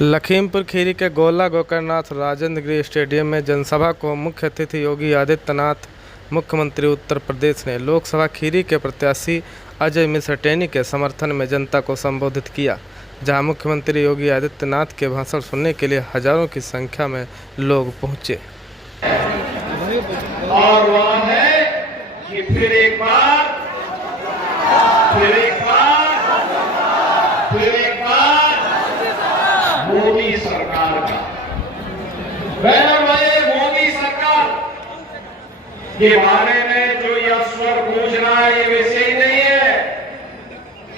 लखीमपुर खीरी के गोला गोकर्णनाथ राजेंद्र गृह स्टेडियम में जनसभा को मुख्य अतिथि योगी आदित्यनाथ मुख्यमंत्री उत्तर प्रदेश ने लोकसभा खीरी के प्रत्याशी अजय मिश्र टेनी के समर्थन में जनता को संबोधित किया, जहां मुख्यमंत्री योगी आदित्यनाथ के भाषण सुनने के लिए हजारों की संख्या में लोग पहुंचे। और वह है कि फिर एक बार मोदी सरकार का मोदी सरकार के बारे में जो यह स्वर गूंज रहा है, ये वैसे ही नहीं है।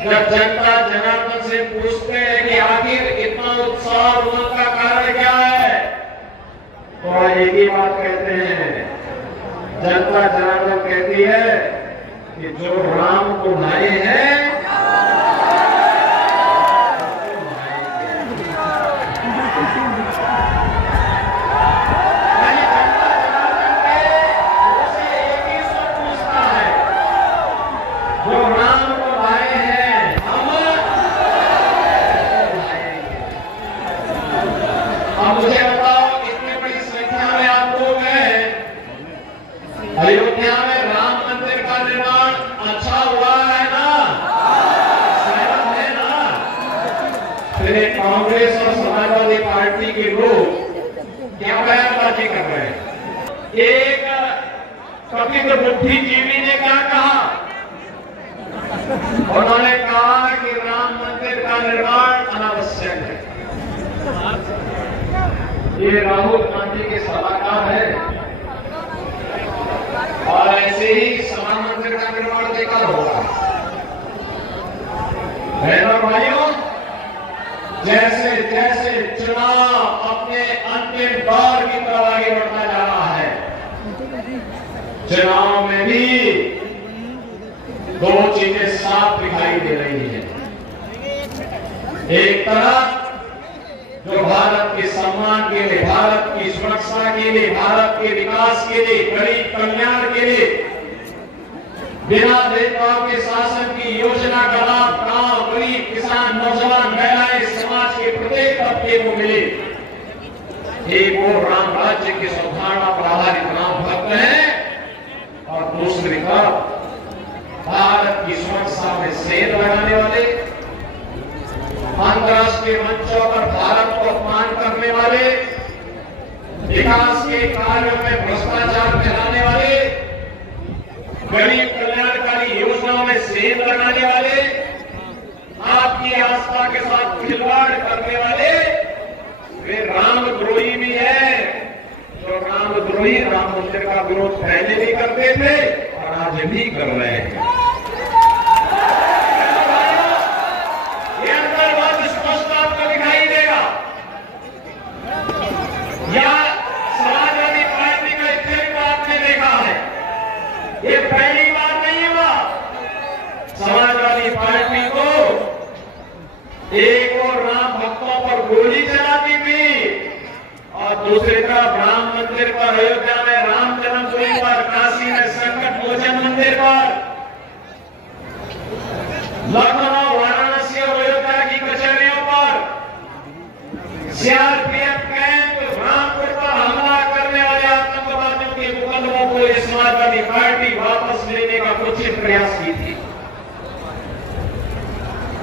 जब जनता जनार्दन से पूछते हैं कि आखिर इतना उत्साह उमंग का कारण क्या है, तो एक ही बात कहते हैं। जनता जनार्दन कहती है कि जो राम को भाए हैं अयोध्या में राम मंदिर का निर्माण अच्छा हुआ है ना, सहमत है ना। फिर कांग्रेस और समाजवादी पार्टी के लोग क्या बयानबाजी कर रहे हैं। एक कपिल बुद्धिजीवी ने क्या कहा, उन्होंने कहा कि राम मंदिर का निर्माण अनावश्यक है। ये राहुल गांधी के सलाहकार है और ऐसे ही सभा मंदिर का निर्माण देखा होगा। बहनों भाइयों, जैसे जैसे चुनाव अपने अंतिम दौर की तरफ आगे बढ़ता जा रहा है, चुनाव में भी दो चीजें साफ दिखाई दे रही हैं। एक तरफ जो भारत के सम्मान के लिए, भारत की सुरक्षा के लिए, भारत के विकास के लिए, गरीब कल्याण के लिए बिना भेदभाव के शासन की योजना का लाभ गांव, गरीब, किसान, नौजवान, महिलाएं, समाज के प्रत्येक तबके को मिले। एक और राम राज्य की सौभाग्य पर आधारित राम भक्त है और दूसरी तरफ भारत की सुरक्षा में सेंध लगाने वाले, अंतर्राष्ट्रीय मंचों पर भारत को अपमान करने वाले, विकास के कार्यों में भ्रष्टाचार फैलाने वाले, गरीब कल्याणकारी योजनाओं में सेंध लगाने वाले, आपकी आस्था के साथ खिलवाड़ करने वाले, वे रामद्रोही भी है। जो रामद्रोही राम मंदिर का विरोध पहले भी करते थे और आज भी कर रहे हैं। ये पहली बार नहीं हुआ। समाजवादी पार्टी को एक और राम भक्तों पर गोली चलाती थी और दूसरी तरफ राम मंदिर पर, अयोध्या में राम जन्मभूमि पर, काशी में संकट मोचन मंदिर पर, लखनऊ, वाराणसी और अयोध्या की कचहरियों पर सीआरपीएफ कैंप, रामपुर पर हमला करने वाले आतंकवादियों के मुकदमों को इस समाजवादी पार्टी वापस लेने का कुछ प्रयास की थी।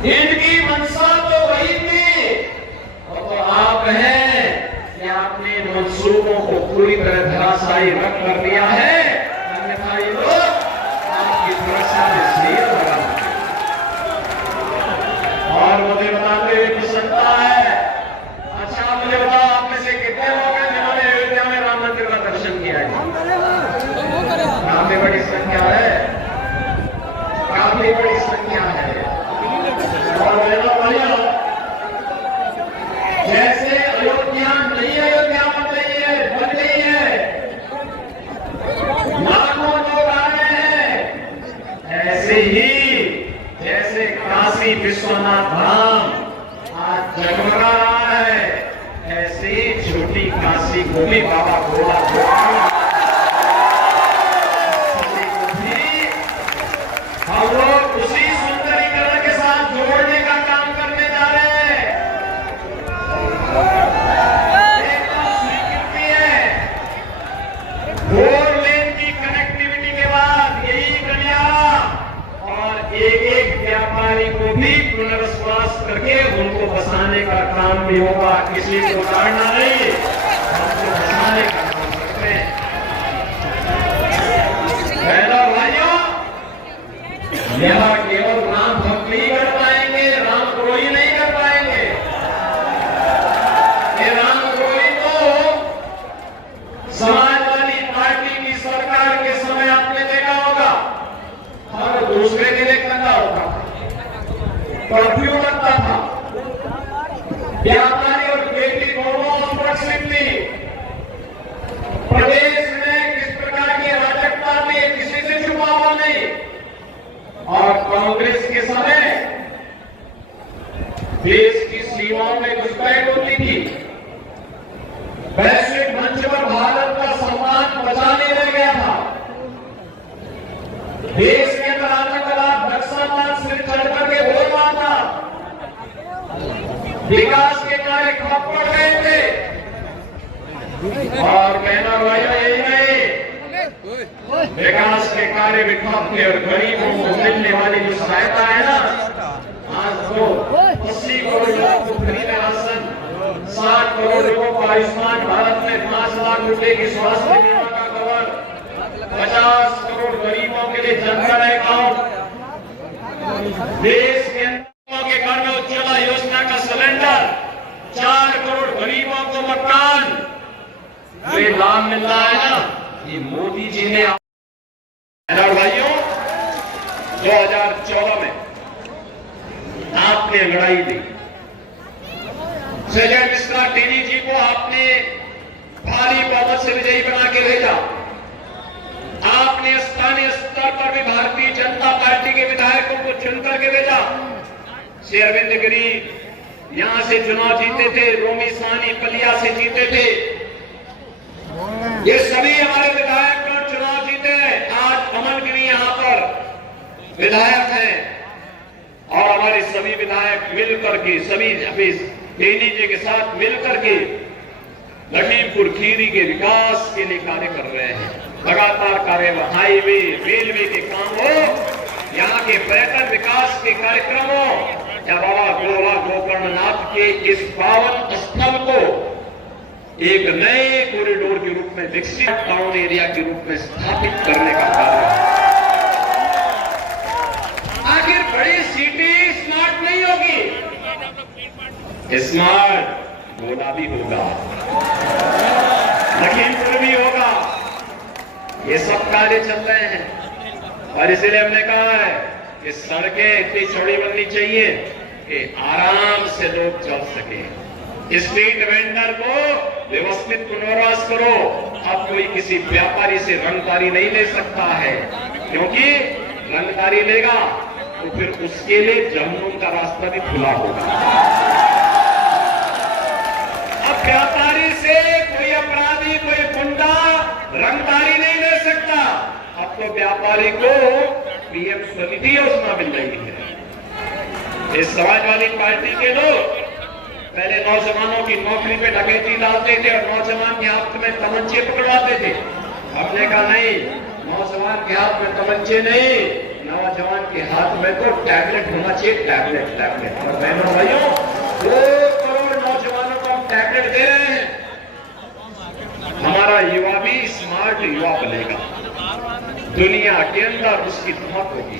इनकी मंशा तो वही थी, और तो आप हैं कि आपने मंसूबों को पूरी तरह धराशायी रख कर दिया है। अन्यथा ये लोग आपकी सुरक्षा में सेंध लगा। और मुझे बताते हुए प्रसन्नता है। अच्छा मुझे बताओ, आप में से कितने लोग हैं जिन्होंने अयोध्या में राम मंदिर का दर्शन किया है? काफी बड़ी संख्या है, काफी बड़ी संख्या है। और जैसे अयोध्या नई अयोध्या बन गई है, लाखों लोग आ रहे हैं, ऐसे ही जैसे काशी विश्वनाथ धाम आज जगमगा रहा है, ऐसे ही छोटी काशी को भी बाबा भोला हम लोग उसी सुंदरीकरण के साथ जोड़ने का काम करने जा रहे हैं। को बसाने का काम भी होगा, किसी को उतारना नहीं, हमको बसाने का काम करते हैं। भाइयों, यहाँ केवल राम भक्त नहीं कर पाएंगे, राम द्रोही नहीं कर पाएंगे। ये राम द्रोही तो समाजवादी पार्टी की सरकार के समय आपने देखा होगा, हर दूसरे दिन एक दंगा होता था, कर्फ्यू लगता था, व्यापारी और खेती दोनों सुरक्षित थी। प्रदेश में किस प्रकार की अराजकता थी, किसी से छुपा हुआ नहीं। और कांग्रेस के समय देश की सीमाओं में घुसपैठ होती थी, वैश्विक मंच पर भारत का सम्मान बचा नहीं रह गया था। देश के अंदर आतंकवाद नक्सलवाद सिर चढ़कर के बोल रहा था, विकास के कार्य ठप पड़ गए थे। और कहना भाई यही नहीं, विकास के कार्य भी ठप थे और गरीबों को मिलने वाली जो सहायता है ना, आज तो 80 करोड़ लोगों को फ्री में राशन, 60 करोड़ लोगों को आयुष्मान भारत में 5 लाख रुपए की स्वास्थ्य बीमा का कवर, 50 करोड़ गरीबों के लिए जनधन अकाउंट, देश के के घर में उज्ज्वला योजना का सिलेंडर, 4 करोड़ गरीबों को मकान, ये लाभ मिल रहा है ना, ये मोदी जी ने। भाइयों, 2014 में आपने लड़ाई दी, संजय मिश्रा टेनी जी को आपने भारी बहुमत से विजयी बना के भेजा। आपने स्थानीय स्तर पर भी भारतीय जनता पार्टी के विधायकों को चुनकर के भेजा। श्री अरविंद गिरी यहां से चुनाव जीते थे, रोमी सानी पलिया से जीते थे, ये सभी हमारे विधायक चुनाव जीते हैं। आज अमन गिरी यहां पर विधायक हैं और हमारे सभी विधायक मिलकर के, सभी टेनी जी के साथ मिलकर के लखीमपुर खीरी के विकास के लिए कार्य कर रहे हैं। लगातार कार्य, हाईवे रेलवे के काम हो, यहाँ के पर्यटन विकास के कार्यक्रम हो, या बाबा गोकर्णनाथ के इस पावन स्थल को एक नए कॉरिडोर के रूप में, विकसित टाउन एरिया के रूप में स्थापित करने का कार्य। आखिर बड़ी सिटी स्मार्ट नहीं होगी, स्मार्ट गोला भी होगा, लखीमपुर भी होगा। ये सब कार्य चल रहे हैं और इसलिए हमने कहा है कि सड़कें इतनी चौड़ी बननी चाहिए कि आराम से लोग चल सके। स्ट्रीट वेंडर को व्यवस्थित पुनर्वास करो। अब कोई किसी व्यापारी से रंगदारी नहीं ले सकता है, क्योंकि रंगदारी लेगा तो फिर उसके लिए जहन्नुम का रास्ता भी खुला होगा। अब व्यापारी से कोई अपराधी, कोई गुंडा रंगदारी नहीं ले सकता। अब तो व्यापारी को पीएम स्वनिधि योजना मिल रही है। इस समाजवादी पार्टी के लोग पहले नौजवानों की नौकरी पे डकैती डालते थे और नौजवान के हाथ में तमंचे पकड़वाते थे। हमने कहा नहीं, नौजवान के हाथ में तमंचे नहीं, नौजवान के हाथ में तो टैबलेट होना चाहिए, टैबलेट। और बहनों भाइयों, 2 करोड़ नौजवानों को हम टैबलेट दे रहे हैं। हमारा युवा भी स्मार्ट युवा बनेगा, दुनिया के अंदर उसकी धमक होगी,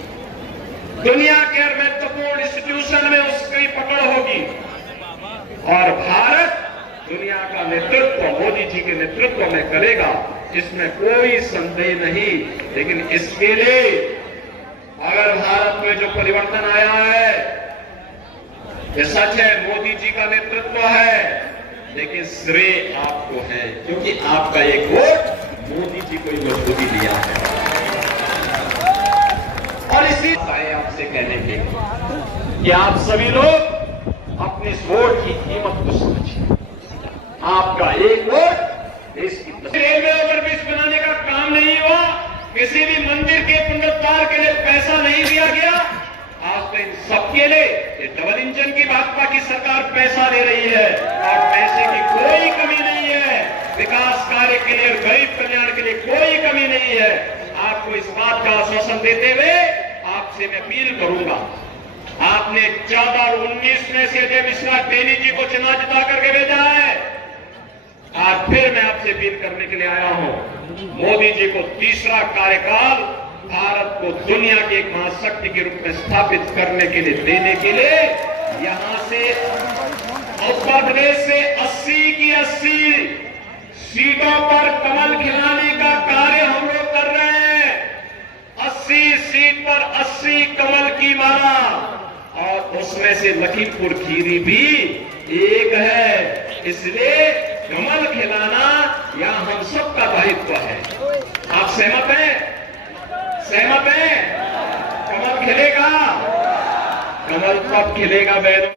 दुनिया के महत्वपूर्ण इंस्टीट्यूशन में उसकी पकड़ होगी और भारत दुनिया का नेतृत्व मोदी जी के नेतृत्व में करेगा, इसमें कोई संदेह नहीं। लेकिन इसके लिए अगर भारत में जो परिवर्तन आया है, ये सच है, मोदी जी का नेतृत्व है, लेकिन श्रेय आपको है, क्योंकि आपका एक वोट मोदी जी को मजबूती दिया है। और इसी आपसे कहने के कि आप सभी लोग अपने वोट की कीमत को समझिए। आपका एक वोट देश की। रेलवे ओवरब्रिज बनाने का काम नहीं हुआ, किसी भी मंदिर के पुनरुद्धार के लिए पैसा नहीं दिया गया। आज तो इन सबके लिए ये डबल इंजन की भाजपा की सरकार पैसा दे रही है और पैसे की कोई कमी नहीं है। विकास कार्य के लिए, गरीब कल्याण के लिए कोई कमी नहीं है। आपको इस बात का आश्वासन देते हुए आपसे मैं अपील करूंगा, आप आपने 14 और 19 में से अजय मिश्रा टेनी जी को चुनाव जिता करके भेजा है। आज फिर मैं आपसे अपील करने के लिए आया हूं, मोदी जी को तीसरा कार्यकाल भारत को दुनिया की एक महाशक्ति के रूप में स्थापित करने के लिए देने के लिए यहां से उत्तर प्रदेश से 80 की 80 सीटों पर कमल खिलाने का कार्य हम लोग कर रहे हैं। 80 सीट पर 80 कमल की माला, और उसमें से लखीमपुर खीरी भी एक है। इसलिए कमल खिलाना यह हम सबका दायित्व है। आप सहमत हैं? सहमत हैं? कमल खिलेगा। कमल कब खिलेगा बहनों?